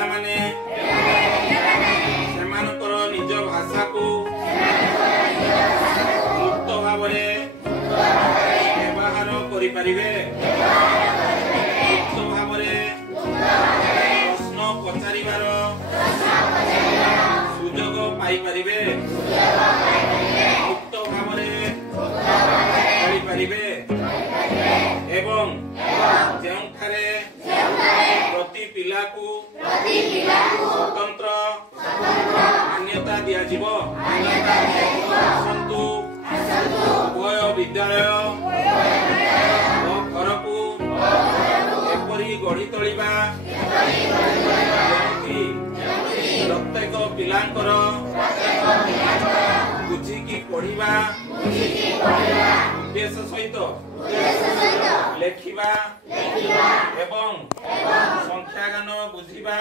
ପିଲାମାନେ ସେମାନଙ୍କର ନିଜ ଭାଷାକୁ ମୁକ୍ତ ଭାବରେ ବ୍ୟବହାର କରିପାରିବେ। ମୁକ୍ତ ଭାବରେ ପ୍ରଶ୍ନ ପଚାରିବାର ସୁଯୋଗ ପାଇପାରିବେ। ମୁକ୍ତ ଭାବରେ ଖେଳିପାରିବେ ଏବଂ ଯେଉଁଠାରେ ପ୍ରତି ପିଲାକୁ ସ୍ୱତନ୍ତ୍ର ମାନ୍ୟତା ଦିଆଯିବ। ଆସନ୍ତୁ ଉଭୟ ବିଦ୍ୟାଳୟ ଓ ଘରକୁ ଏପରି ଗଢ଼ି ତୋଳିବା ଯେମିତି ପ୍ରତ୍ୟେକ ପିଲାଙ୍କର ବୁଝିକି ପଢ଼ିବା ଉଦ୍ଦେଶ୍ୟ ସହିତ ଲେଖିବା ଏବଂ ସଂଖ୍ୟାଗାନ ବୁଝିବା